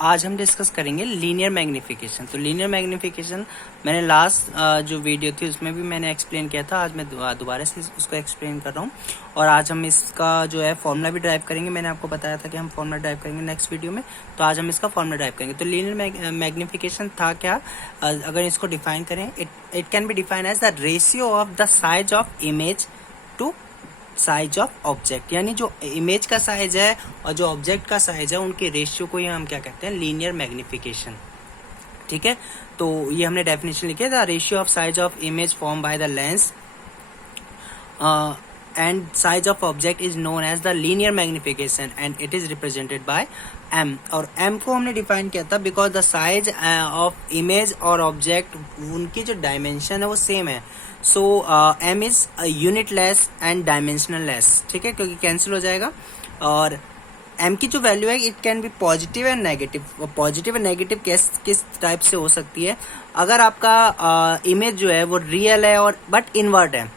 आज हम डिस्कस करेंगे लीनियर मैग्निफिकेशन। तो लीनियर मैग्निफिकेशन मैंने लास्ट जो वीडियो थी उसमें भी मैंने एक्सप्लेन किया था। आज मैं दोबारा से उसको एक्सप्लेन कर रहा हूँ और आज हम इसका जो है फॉर्मूला भी ड्राइव करेंगे। मैंने आपको बताया था कि हम फॉर्मूला ड्राइव करेंगे नेक्स्ट वीडियो में, तो आज हम इसका फॉर्मूला ड्राइव करेंगे। तो लीनियर मैग्निफिकेशन था क्या, अगर इसको डिफाइन करें, it can be define as the ratio of the size of image to size of object, यानी जो इमेज का साइज है और जो ऑब्जेक्ट का साइज है उनके रेशियो को ही हम क्या कहते हैं, लीनियर मैग्निफिकेशन। ठीक है, तो ये हमने डेफिनेशन लिखी है, the ratio of size of image form by the lens and size of object is known as the linear magnification and it is represented by m। और m को हमने डिफाइन किया था because the size of image और object उनकी जो dimension है वो सेम है। So m is unit less and dimensional less. ठीक है, क्योंकि कैंसिल हो जाएगा। और m की जो वैल्यू है it can B positive and negative. Positive and negative किस टाइप से हो सकती है, अगर आपका इमेज जो है वो रियल है और बट इनवर्ट है,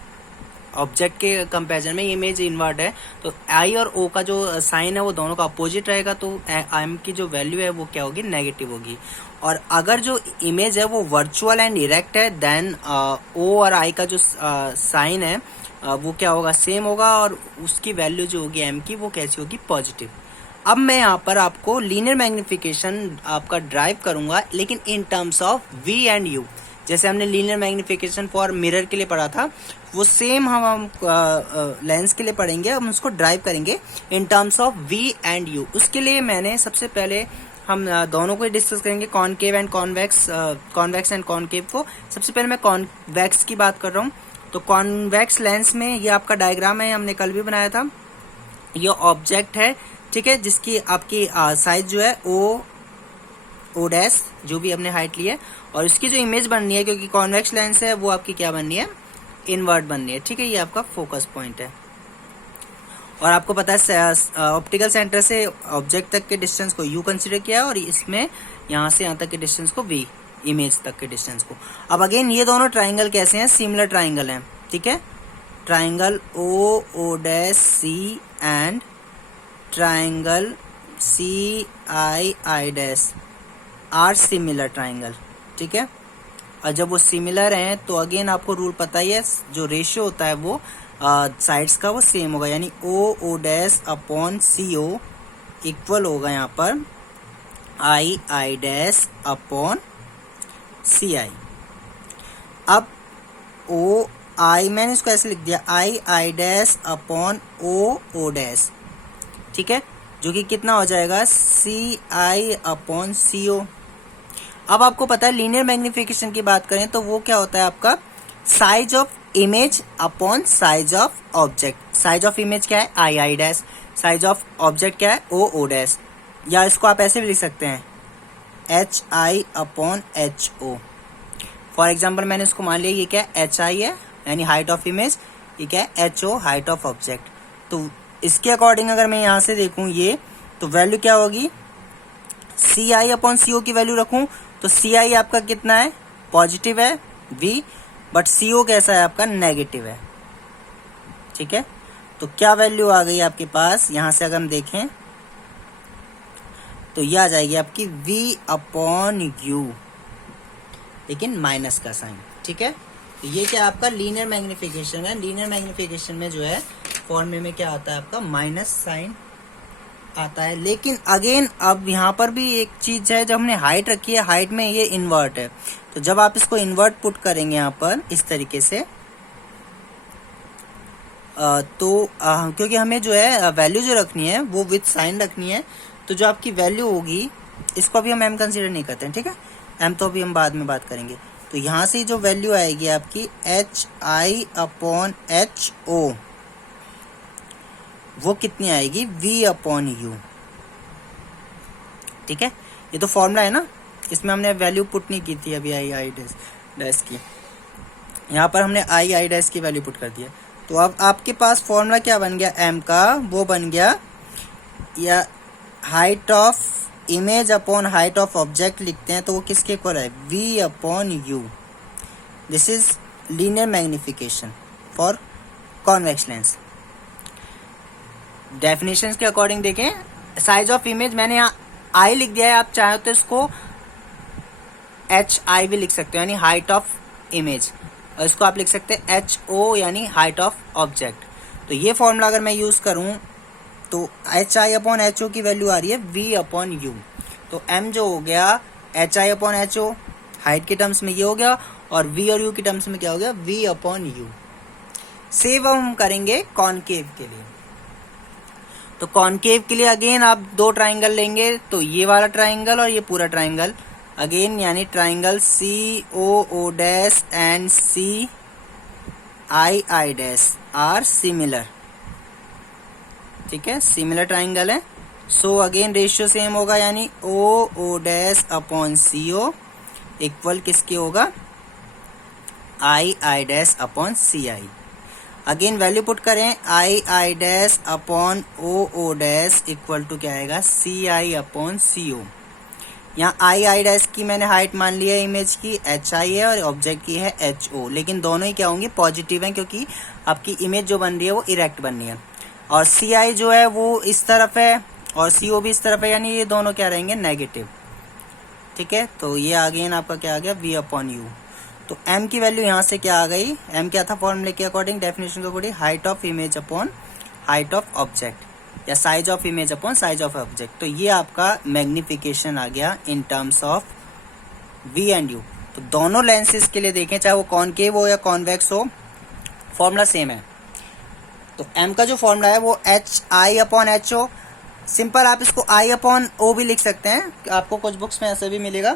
ऑब्जेक्ट के कंपैरिजन में इमेज इन्वर्ट है, तो आई और ओ का जो साइन है वो दोनों का अपोजिट रहेगा, तो एम की जो वैल्यू है वो क्या होगी, नेगेटिव होगी। और अगर जो इमेज है वो वर्चुअल एंड इरेक्ट है, देन ओ और आई का जो साइन है वो क्या होगा, सेम होगा, और उसकी वैल्यू जो होगी एम की वो कैसी होगी, पॉजिटिव। अब मैं यहाँ पर आपको लीनियर मैग्निफिकेशन आपका ड्राइव करूंगा, लेकिन in terms of v and u. जैसे हमने लीनियर मैग्निफिकेशन फॉर मिरर के लिए पढ़ा था, वो सेम हम लेंस के लिए पढ़ेंगे। हम उसको ड्राइव करेंगे in terms of v and u. उसके लिए मैंने सबसे पहले हम दोनों को डिस्कस करेंगे, concave and convex, convex and concave को। सबसे पहले मैं कॉन्वेक्स की बात कर रहा हूँ। तो कॉन्वेक्स लेंस में ये आपका डायग्राम है, हमने कल भी बनाया था। ये ऑब्जेक्ट है, ठीक है, जिसकी आपकी साइज जो है ओ डैश, जो भी हमने हाइट ली है, और इसकी जो इमेज बननी है, क्योंकि कॉन्वेक्स लेंस है, वो आपकी क्या बननी है, इनवर्ट बननी है। ठीक है, ये आपका फोकस पॉइंट है। और आपको पता है ऑप्टिकल सेंटर से ऑब्जेक्ट तक के डिस्टेंस को यू कंसीडर किया है, और इसमें यहाँ से यहाँ तक के डिस्टेंस को वी, इमेज तक के डिस्टेंस को। अब अगेन ये दोनों ट्राइंगल कैसे हैं, सिमिलर ट्राइंगल हैं। ठीक है, triangle O dash C and triangle C I dash are similar triangle. ठीक है, और जब वो सिमिलर हैं तो अगेन आपको रूल पता ही है, जो रेशियो होता है वो साइड्स का वो सेम होगा, यानी ओ डैश अपॉन सी ओ इक्वल होगा यहाँ पर आई डैश अपॉन सी आई। अब ओ आई, मैंने इसको ऐसे लिख दिया, I dash upon O dash. ठीक है, जो कि कितना हो जाएगा, सी आई अपॉन सी ओ। अब आपको पता है लीनियर मैग्निफिकेशन की बात करें तो वो क्या होता है, आपका size of image upon size of object. Size of image क्या है, I dash, size of object क्या है, ओ डैश, या इसको आप ऐसे भी लिख सकते हैं, H I upon H O. For example मैंने इसको मान लिया, ये क्या है, एच आई है यानी हाइट ऑफ इमेज, ये क्या है, H O height of object. तो इसके अकॉर्डिंग अगर मैं यहाँ से देखूं ये, तो वैल्यू क्या होगी, सी आई अपॉन सी ओ की वैल्यू रखूं तो सी आई आपका कितना है, पॉजिटिव है वी, बट सी ओ कैसा है आपका, नेगेटिव है। ठीक है, तो क्या वैल्यू आ गई आपके पास, यहां से अगर हम देखें तो ये आ जाएगी आपकी v अपॉन यू, लेकिन माइनस का साइन। ठीक है, तो ये क्या आपका लीनियर मैग्निफिकेशन है। लीनियर मैग्निफिकेशन में जो है फॉर्मूले में क्या आता है आपका, माइनस साइन आता है। लेकिन अगेन अब यहाँ पर भी एक चीज है, जब हमने हाइट रखी है, हाइट में ये इन्वर्ट है, तो जब आप इसको इन्वर्ट पुट करेंगे यहाँ पर इस तरीके से, क्योंकि हमें जो है वैल्यू जो रखनी है वो विथ साइन रखनी है, तो जो आपकी वैल्यू होगी, इसको अभी हम एम कंसीडर नहीं करते हैं। ठीक है, एम तो अभी हम बाद में बात करेंगे। तो यहाँ से जो वैल्यू आएगी आपकी H I upon H O, वो कितनी आएगी, v अपॉन यू। ठीक है, ये तो फॉर्मूला है ना, इसमें हमने वैल्यू पुट नहीं की थी अभी आई डैश की, यहाँ पर हमने आई डैश की वैल्यू पुट कर दिया। तो अब आपके पास फॉर्मूला क्या बन गया, m का वो बन गया, या height of image upon height of object लिखते हैं तो वो किसके इक्वल है, v upon you. This is linear magnification for convex lens. Definitions के अकॉर्डिंग देखें, साइज ऑफ इमेज मैंने यहाँ आई लिख दिया है, आप चाहे तो इसको HI भी लिख सकते हो, यानी हाइट ऑफ इमेज, और इसको आप लिख सकते हैं HO यानी हाइट ऑफ ऑब्जेक्ट। तो ये फॉर्मूला अगर मैं यूज करूं तो HI/HO की वैल्यू आ रही है V/U। तो M जो हो गया HI/HO हाइट के टर्म्स में ये हो गया, और V और U के टर्म्स में क्या हो गया V/U। सेव हम करेंगे कॉनकेव के लिए। तो कॉनकेव के लिए अगेन आप दो ट्राइंगल लेंगे, तो ये वाला ट्राइंगल और ये पूरा ट्राइंगल अगेन, यानी triangle COO dash and CII dash are similar. ठीक है, सिमिलर ट्राइंगल है। सो अगेन रेशियो सेम होगा, यानी OO dash upon CO equal किसके होगा II dash upon CI। Again value put करें, II dash upon OO dash equal to क्या आएगा CI अपॉन CO। यहाँ II डैश की मैंने हाइट मान ली है इमेज की HI है, और ऑब्जेक्ट की है HO, लेकिन दोनों ही क्या होंगे पॉजिटिव हैं, क्योंकि आपकी इमेज जो बन रही है वो इरेक्ट बन रही है। और CI जो है वो इस तरफ है और CO भी इस तरफ है, यानी ये दोनों क्या रहेंगे नेगेटिव। ठीक है, तो ये अगेन आपका क्या आ गया V/U। तो M की वैल्यू यहाँ से क्या आ गई, M क्या था फॉर्मूले के अकॉर्डिंग, डेफिनेशन के according, height of image upon height of object, या size of image upon size of object. तो ये आपका मैग्निफिकेशन आ गया in terms of V and U। तो दोनों लेंसेज के लिए देखें, चाहे वो कॉनकेव हो या कॉन्वेक्स हो, फॉर्मूला सेम है। तो M का जो फॉर्मूला है वो HI/HO, सिंपल आप इसको I/O भी लिख सकते हैं, आपको कुछ बुक्स में ऐसे भी मिलेगा।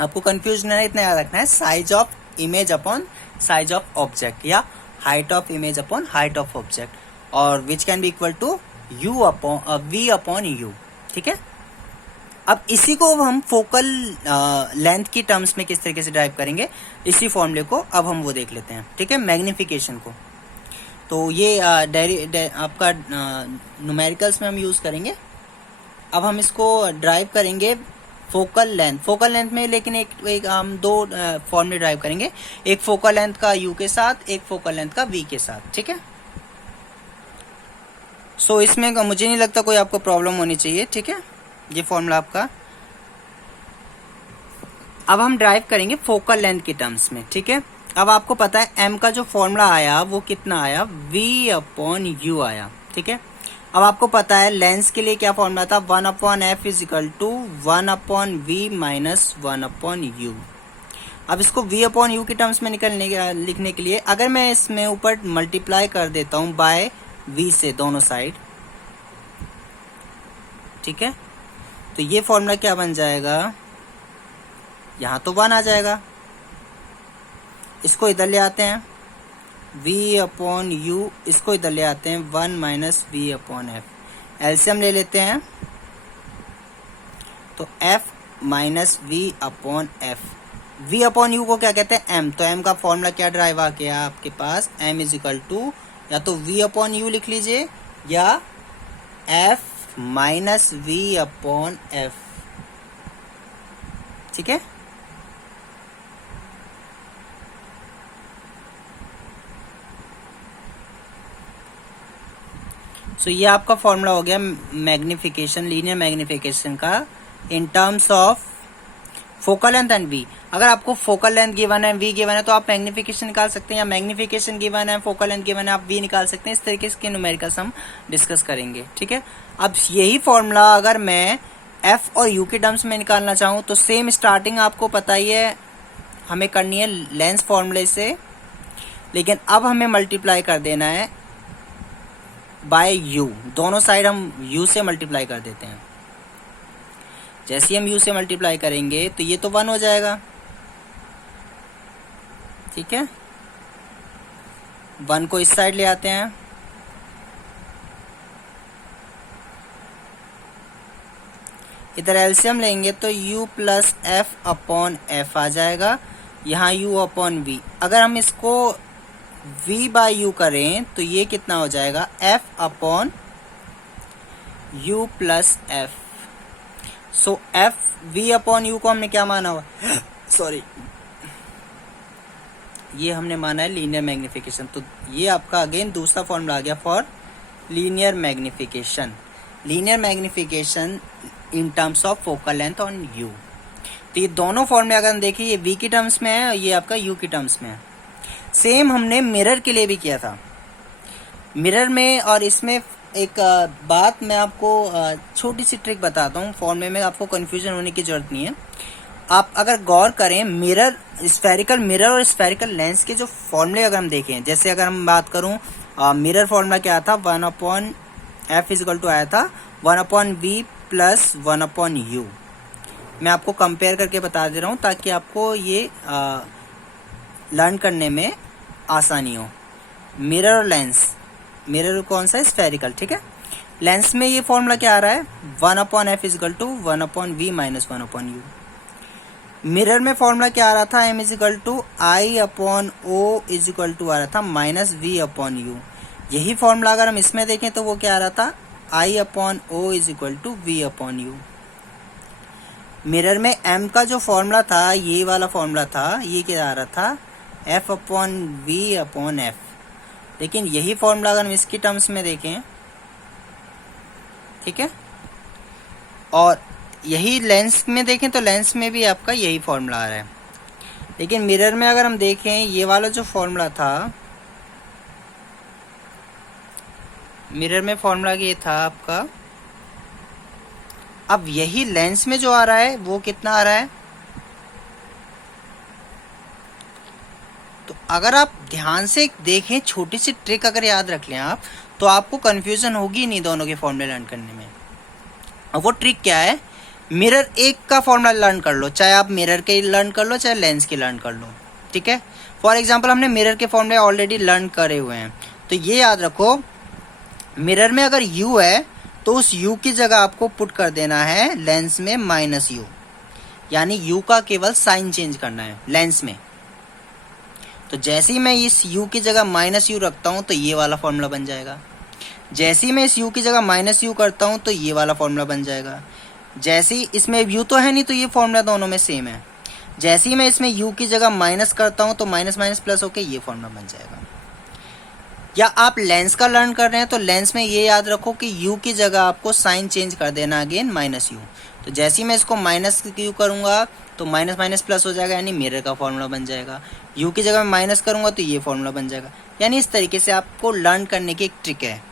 आपको कंफ्यूज नहीं, इतना याद रखना है, size of image upon size of object, या height of image upon height of object, और which can be equal to V/U। ठीक है, अब इसी को हम फोकल लेंथ की टर्म्स में किस तरीके से ड्राइव करेंगे, इसी फॉर्मूले को अब हम वो देख लेते हैं। ठीक है, मैग्निफिकेशन को तो ये आपका न्यूमेरिकल्स में हम यूज करेंगे। अब हम इसको ड्राइव करेंगे फोकल लेंथ में, लेकिन एक हम दो फॉर्मूले ड्राइव करेंगे, एक फोकल लेंथ का U के साथ, एक फोकल लेंथ का V के साथ। ठीक है, सो इसमें मुझे नहीं लगता कोई आपको प्रॉब्लम होनी चाहिए। ठीक है, ये फॉर्मूला आपका अब हम ड्राइव करेंगे फोकल लेंथ के टर्म्स में। ठीक है, अब आपको पता है M का जो फॉर्मूला आया वो कितना आया V/U आया। ठीक है, अब आपको पता है लेंस के लिए क्या फॉर्मूला था, 1/f is equal to 1/v minus 1/u। अब इसको V/U के टर्म्स में लिखने के लिए अगर मैं इसमें ऊपर मल्टीप्लाई कर देता हूं बाय V से दोनों साइड, ठीक है, तो ये फॉर्मूला क्या बन जाएगा, यहां तो 1 आ जाएगा, इसको इधर ले आते हैं V/U, इसको इधर ले आते हैं 1 माइनस V/F, एलसीएम ले लेते हैं तो F माइनस V/F। V/U को क्या कहते हैं M, तो M का फॉर्मूला क्या ड्राइव आ गया आपके पास, M इज इक्वल टू या तो V/U लिख लीजिए या F माइनस V/F। ठीक है, सो ये आपका फॉर्मूला हो गया मैग्निफिकेशन, लीनियर मैग्निफिकेशन का इन terms of focal length and V। अगर आपको फोकल लेंथ गिवन है, V गिवन है, तो आप मैग्निफिकेशन निकाल सकते हैं, या मैग्निफिकेशन गिवन है, फोकल लेंथ गिवन है, आप V निकाल सकते हैं। इस तरीके के न्यूमेरिकल्स हम डिस्कस करेंगे। ठीक है, अब यही फॉर्मूला अगर मैं F और U के टर्म्स में निकालना चाहूँ तो सेम स्टार्टिंग आपको पता ही है हमें करनी है लेंस फॉर्मूले से, लेकिन अब हमें मल्टीप्लाई कर देना है बाय U, दोनों साइड हम U से मल्टीप्लाई कर देते हैं। जैसे हम U से मल्टीप्लाई करेंगे तो ये तो 1 हो जाएगा। ठीक है, 1 को इस साइड ले आते हैं, इधर एलसीएम लेंगे तो U plus F upon F आ जाएगा, यहाँ U अपॉन V। अगर हम इसको V/U करें तो ये कितना हो जाएगा, F upon U plus F। सो F V/U को हमने क्या माना हुआ सॉरी, ये हमने माना है लीनियर मैग्निफिकेशन। तो ये आपका अगेन दूसरा फॉर्मूला आ गया for linear magnification. Linear magnification in terms of focal length on you. तो ये दोनों फॉर्मूले अगर हम देखें, ये v की टर्म्स में है और ये आपका u की टर्म्स में है। सेम हमने मिरर के लिए भी किया था। मिरर में और इसमें एक बात मैं आपको छोटी सी ट्रिक बताता हूँ, फॉर्मूले में आपको कंफ्यूजन होने की जरूरत नहीं है। आप अगर गौर करें, मिरर, स्फेरिकल मिरर और स्फेरिकल लेंस के जो फॉर्मूले अगर हम देखें, जैसे अगर हम बात करूं, मिरर फॉर्मूला क्या था, 1/f इजिकल टू आया था 1/v प्लस 1/u। मैं आपको कंपेयर करके बता दे रहा हूं ताकि आपको ये लर्न करने में आसानी हो। मिरर और लेंस, मिरर कौन सा है, स्फेरिकल, ठीक है। लेंस में ये फॉर्मूला क्या आ रहा है, 1/f equal to 1/v minus 1/u। Mirror में फॉर्मूला क्या आ रहा था, m equal to I/O equal to आ रहा था माइनस v/u। यही फॉर्मूला अगर हम इसमें देखें तो वो क्या आ रहा था, I/O equal to v/u। Mirror में m का जो फॉर्मूला था, ये वाला फॉर्मूला था, ये क्या आ रहा था, f/v/f। लेकिन यही फॉर्मूला अगर हम इसकी टर्म्स में देखें, ठीक है, और यही लेंस में देखें तो लेंस में भी आपका यही फॉर्मूला आ रहा है। लेकिन मिरर में अगर हम देखें, ये वाला जो फॉर्मूला था, मिरर में फॉर्मूला ये था आपका, अब यही लेंस में जो आ रहा है वो कितना आ रहा है। तो अगर आप ध्यान से देखें, छोटी सी ट्रिक अगर याद रख लें आप, तो आपको कंफ्यूजन होगी नहीं दोनों के फॉर्मूले लर्न करने में। अब वो ट्रिक क्या है, मिरर एक का फॉर्मूला लर्न कर लो, चाहे आप मिरर के लर्न कर लो चाहे लेंस की लर्न कर लो, ठीक है। फॉर एग्जांपल हमने मिरर के फॉर्मूले ऑलरेडी लर्न करे हुए हैं, तो ये याद रखो, मिरर में अगर u है तो उस u की जगह आपको पुट कर देना है लेंस में -u, यानी u का केवल साइन चेंज करना है लेंस में। तो जैसे ही मैं इस u की जगह -u रखता हूं तो ये वाला फॉर्मूला बन जाएगा। जैसे ही मैं इस u की जगह -u करता हूं तो ये वाला फॉर्मूला बन जाएगा। जैसे ही इसमें u तो है नहीं, तो ये फॉर्मूला दोनों में सेम है। जैसे ही मैं इसमें u की जगह माइनस करता हूं तो माइनस माइनस प्लस होके ये फॉर्मूला बन जाएगा। या आप लेंस का लर्न कर रहे हैं तो लेंस में ये याद रखो कि u की जगह आपको साइन चेंज कर देना अगेन -u। तो जैसे ही मैं इसको -u करूंगा तो माइनस माइनस प्लस हो जाएगा, यानी मिरर का फॉर्मूला बन जाएगा। u की जगह मैं माइनस करूंगा तो ये फॉर्मूला बन जाएगा। यानी इस तरीके से आपको लर्न करने की एक ट्रिक है।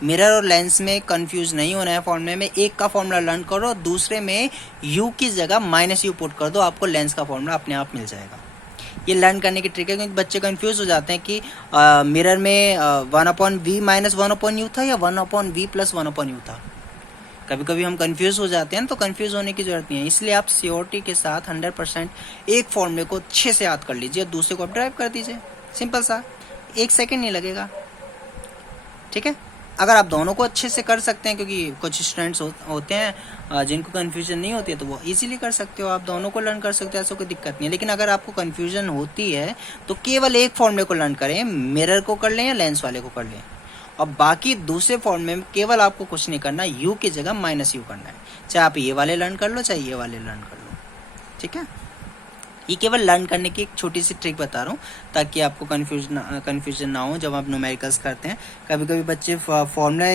मिरर और लेंस में कंफ्यूज नहीं होना है। फॉर्मूले में एक का फॉर्मूला लर्न करो, दूसरे में u की जगह -u पुट कर दो, आपको लेंस का फॉर्मूला अपने आप मिल जाएगा। ये लर्न करने की ट्रिक है, क्योंकि बच्चे कंफ्यूज हो जाते हैं कि मिरर में 1/v माइनस 1/u था या 1/v प्लस 1/u था। कभी कभी हम कंफ्यूज हो जाते हैं, तो कंफ्यूज होने की जरूरत नहीं है। इसलिए आप श्योरिटी के साथ 100% एक फॉर्मूले को अच्छे से याद कर लीजिए, दूसरे को आप ड्राइव कर दीजिए, सिंपल सा, 1 सेकेंड नहीं लगेगा, ठीक है। अगर आप दोनों को अच्छे से कर सकते हैं, क्योंकि कुछ स्टूडेंट्स होते हैं जिनको कन्फ्यूजन नहीं होती है, तो वो इजीली कर सकते हो, आप दोनों को लर्न कर सकते हो, ऐसा कोई दिक्कत नहीं है। लेकिन अगर आपको कन्फ्यूजन होती है तो केवल एक फॉर्मूले को लर्न करें, मिरर को कर लें या लेंस वाले को कर लें, और बाकी दूसरे फॉर्मूले में केवल आपको कुछ नहीं करना, u की जगह -u करना है। चाहे आप ये वाले लर्न कर लो चाहे ये वाले लर्न कर लो, ठीक है। ये केवल लर्न करने की एक छोटी सी ट्रिक बता रहा हूँ, ताकि आपको कन्फ्यूजन ना हो जब आप न्यूमेरिकल्स करते हैं। कभी कभी बच्चे फॉर्मूला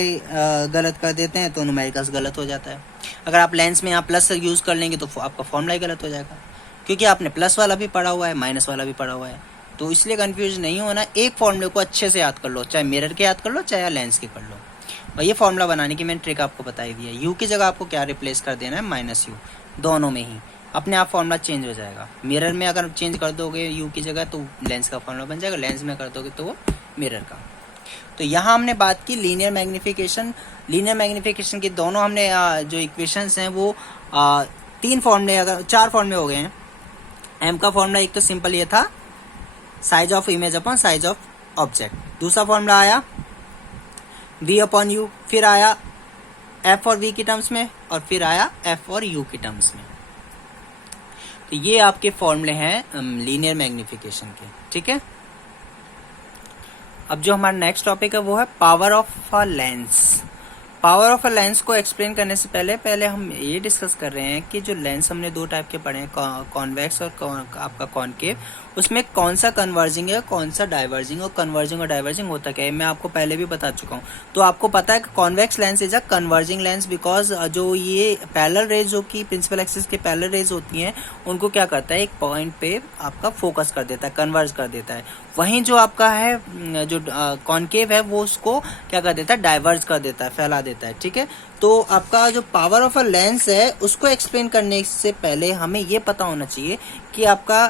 गलत कर देते हैं तो न्यूमेरिकल्स गलत हो जाता है। अगर आप लेंस में यहाँ प्लस यूज़ कर लेंगे तो आपका फॉर्मूला ही गलत हो जाएगा, क्योंकि आपने प्लस वाला भी पढ़ा हुआ है, माइनस वाला भी पढ़ा हुआ है। तो इसलिए कन्फ्यूज नहीं होना, एक फॉर्मूले को अच्छे से याद कर लो, चाहे मिरर के याद कर लो चाहे लेंस के कर लो। और ये फॉर्मूला बनाने की मैंने ट्रिक आपको बताई दी है। यू की जगह आपको क्या रिप्लेस कर देना है, -u, दोनों में ही अपने आप फॉर्मूला चेंज हो जाएगा। मिरर में अगर चेंज कर दोगे u की जगह तो लेंस का फॉर्मूला बन जाएगा, लेंस में कर दोगे तो वो मिरर का। तो यहाँ हमने बात की लीनियर मैग्निफिकेशन की दोनों हमने जो इक्वेशंस हैं वो 3 फॉर्मूले, अगर 4 फॉर्मूले हो गए हैं। m का फॉर्मूला एक तो सिंपल ये था, size of image upon size of object. दूसरा फॉर्मूला आया v/u, फिर आया f और v की टर्म्स में, और फिर आया f और u की टर्म्स में। तो ये आपके फॉर्मूले हैं लीनियर मैग्निफिकेशन के, ठीक है। अब जो हमारा नेक्स्ट टॉपिक है वो है power of a lens. Power of a lens को एक्सप्लेन करने से पहले हम ये डिस्कस कर रहे हैं कि जो लेंस हमने दो टाइप के पढ़े हैं, कॉन्वेक्स और आपका कॉनकेव, उसमें कौन सा कन्वर्जिंग है, कौन सा डाइवर्जिंग, और कन्वर्जिंग और डाइवर्जिंग होता क्या है मैं आपको पहले भी बता चुका हूँ। तो आपको पता है कि convex lens is a converging lens because जो ये पैरेलल रेज जो कि प्रिंसिपल एक्सिस के पैरेलल रेज होती हैं उनको क्या करता है, एक पॉइंट पे आपका फोकस कर देता है, कन्वर्ज कर देता है। वहीं जो आपका है जो कॉनकेव है वो उसको क्या कर देता है, डाइवर्ज कर देता है, फैला देता है। ठीक है, तो आपका जो पावर ऑफ अ लेंस है उसको एक्सप्लेन करने से पहले हमें ये पता होना चाहिए कि आपका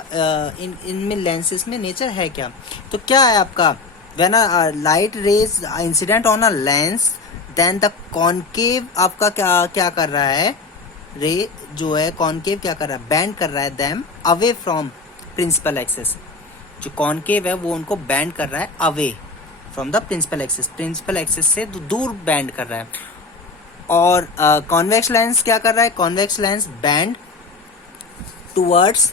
इनमें लेंसेस में नेचर है क्या। तो क्या है आपका, when a light rays incident on a lens then the concave आपका क्या कर रहा है, रे जो है कॉनकेव क्या कर रहा है, बेंड कर रहा है them away from principal axis. जो कॉनकेव है वो उनको बेंड कर रहा है away from the principal axis, principal axis से दूर बेंड कर रहा है। और कॉन्वेक्स लेंस क्या कर रहा है, कॉन्वेक्स लेंस बेंड टुवर्ड्स,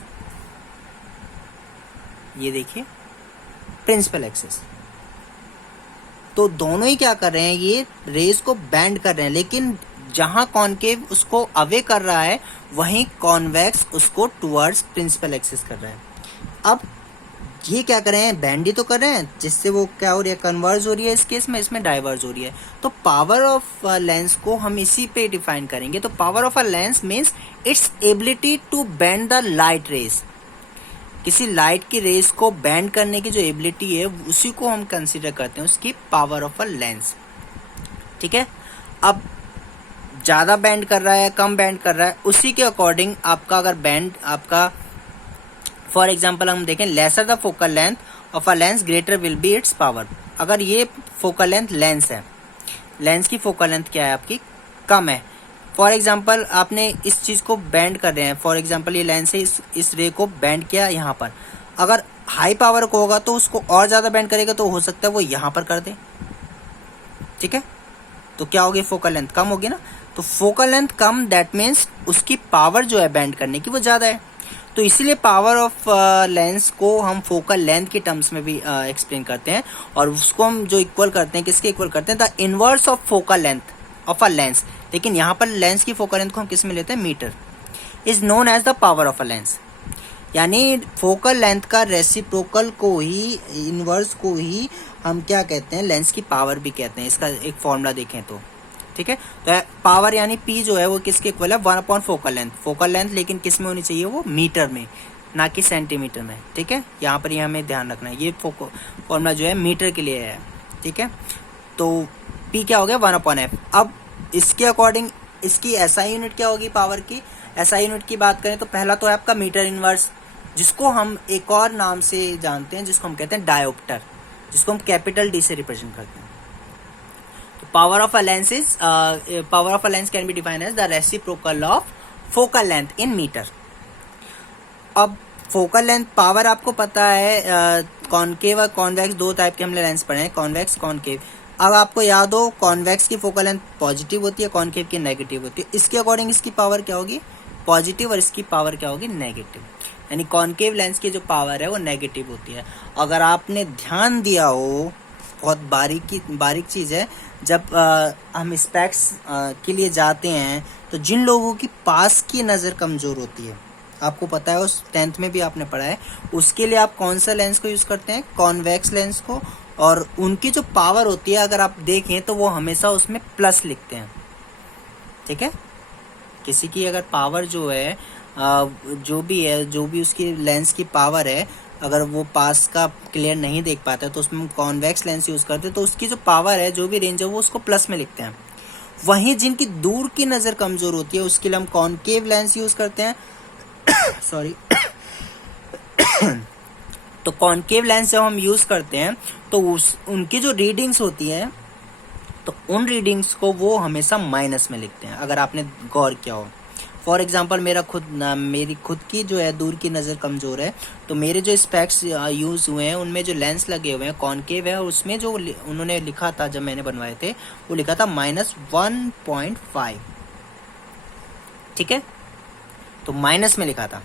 ये देखिए प्रिंसिपल एक्सिस। तो दोनों ही क्या कर रहे हैं, ये रेज को बेंड कर रहे हैं, लेकिन जहां कॉनकेव उसको अवे कर रहा है वहीं कॉन्वेक्स उसको टुवर्ड्स प्रिंसिपल एक्सिस कर रहा है। अब ये क्या कर रहे हैं, बैंड ही तो कर रहे हैं, जिससे वो क्या हो रही है, कन्वर्ज हो रही है इस केस में, इसमें डाइवर्ज हो रही है। तो पावर ऑफ लेंस को हम इसी पे डिफाइन करेंगे। तो power of a lens means its ability to bend the light rays. किसी लाइट की रेज को बेंड करने की जो एबिलिटी है उसी को हम कंसीडर करते हैं उसकी पावर ऑफ अ लेंस। ठीक है, अब ज्यादा बेंड कर रहा है, कम बेंड कर रहा है, उसी के अकॉर्डिंग आपका अगर बेंड आपका, फॉर एग्जाम्पल हम देखें, lesser the focal length of a lens greater will be it's power. अगर ये फोकल लेंथ लेंस है, लेंस की फोकल लेंथ क्या है आपकी, कम है, फॉर एग्जाम्पल आपने इस चीज को बेंड कर रहे हैं, फॉर एग्जाम्पल ये लेंस है, इस रे को बेंड किया यहाँ पर, अगर हाई पावर को होगा तो उसको और ज्यादा बेंड करेगा तो हो सकता है वो यहाँ पर कर दे। ठीक है, तो क्या होगी, फोकल लेंथ कम होगी ना। तो focal length come that means उसकी पावर जो है बेंड करने की वो ज्यादा है। तो इसीलिए पावर ऑफ लेंस को हम फोकल लेंथ के टर्म्स में भी एक्सप्लेन करते हैं, और उसको हम जो इक्वल करते हैं, किसके इक्वल करते हैं, the inverse of focal length of a lens. लेकिन यहाँ पर लेंस की फोकल लेंथ को हम किस में लेते हैं, metre, is known as the power of a lens. यानी फोकल लेंथ का रेसिप्रोकल को ही, इनवर्स को ही हम क्या कहते हैं, लेंस की पावर भी कहते हैं। इसका एक फॉर्मूला देखें तो, ठीक है, तो पावर यानी P जो है वो किसके इक्वल है, 1 फोकल लेंथ। फोकल लेंथ लेकिन किस में होनी चाहिए, वो मीटर में, ना कि सेंटीमीटर में। ठीक है, यहाँ पर ये हमें ध्यान रखना है, ये फॉर्मूला जो है मीटर के लिए है। ठीक है, तो P क्या हो गया, 1/f। अब इसके अकॉर्डिंग इसकी SI यूनिट क्या होगी पावर की, SI यूनिट की बात करें तो पहला तो है आपका मीटर इनवर्स, जिसको हम एक और नाम से जानते हैं, जिसको हम कहते हैं डायोप्टर, जिसको हम कैपिटल D से रिप्रेजेंट करते हैं। Power of a lens is power of a lens can be defined as the reciprocal of focal length in meter. अब फोकल लेंथ पावर आपको पता है, कॉनकेव और कॉन्वेक्स दो टाइप के हमने लेंस पढ़े हैं, कॉन्वेक्स कॉनकेव। अब आपको याद हो, कॉन्वेक्स की फोकल लेंथ पॉजिटिव होती है, कॉनकेव की नेगेटिव होती है। इसके अकॉर्डिंग इसकी पावर क्या होगी, पॉजिटिव, और इसकी पावर क्या होगी, नेगेटिव। यानी कॉनकेव लेंस की जो पावर है वो नेगेटिव होती है। अगर आपने ध्यान दिया हो, बहुत बारीक चीज है, जब हम स्पेक्स के लिए जाते हैं तो जिन लोगों की पास की नज़र कमज़ोर होती है, आपको पता है उस 10th में भी आपने पढ़ा है, उसके लिए आप कौन सा लेंस को यूज़ करते हैं, कॉन्वेक्स लेंस को। और उनकी जो पावर होती है अगर आप देखें तो वो हमेशा उसमें प्लस लिखते हैं। ठीक है, किसी की अगर पावर जो है जो भी उसकी लेंस की पावर है, अगर वो पास का क्लियर नहीं देख पाता है तो उसमें कॉन्वेक्स लेंस यूज करते हैं, तो उसकी जो पावर है, जो भी रेंज है, वो उसको प्लस में लिखते हैं। वहीं जिनकी दूर की नज़र कमज़ोर होती है उसके लिए हम कॉनकेव लेंस यूज करते हैं सॉरी तो कॉनकेव लेंस जब हम यूज करते हैं तो उनकी जो रीडिंग्स होती है, तो उन रीडिंग्स को वो हमेशा माइनस में लिखते हैं, अगर आपने गौर किया हो। फॉर एग्जाम्पल मेरी खुद की जो है दूर की नज़र कमज़ोर है, तो मेरे जो स्पेक्स यूज़ हुए हैं उनमें जो लेंस लगे हुए हैं कॉनकेव है, और उसमें जो उन्होंने लिखा था जब मैंने बनवाए थे, वो लिखा था -1.5। ठीक है, तो माइनस में लिखा था।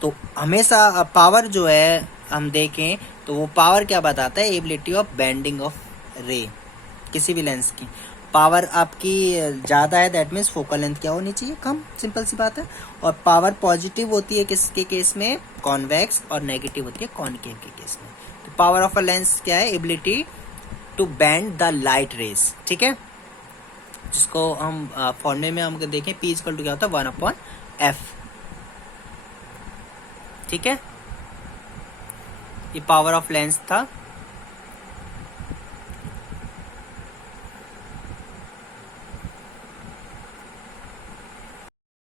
तो हमेशा पावर जो है हम देखें तो वो पावर क्या बताता है, एबिलिटी ऑफ बेंडिंग ऑफ रे किसी भी लेंस की। पावर आपकी ज़्यादा है दैट मीन्स फोकल लेंथ क्या होनी चाहिए, कम, सिंपल सी बात है। और पावर पॉजिटिव होती है किसके केस में, कॉन्वेक्स, और नेगेटिव होती है कॉनकेव के केस में। तो पावर ऑफ अ लेंस क्या है, ability to bend the light rays, ठीक है, जिसको हम फॉर्मूले में हम देखें P इक्वल टू क्या होता है 1/f, ठीक है। ये पावर ऑफ लेंस था।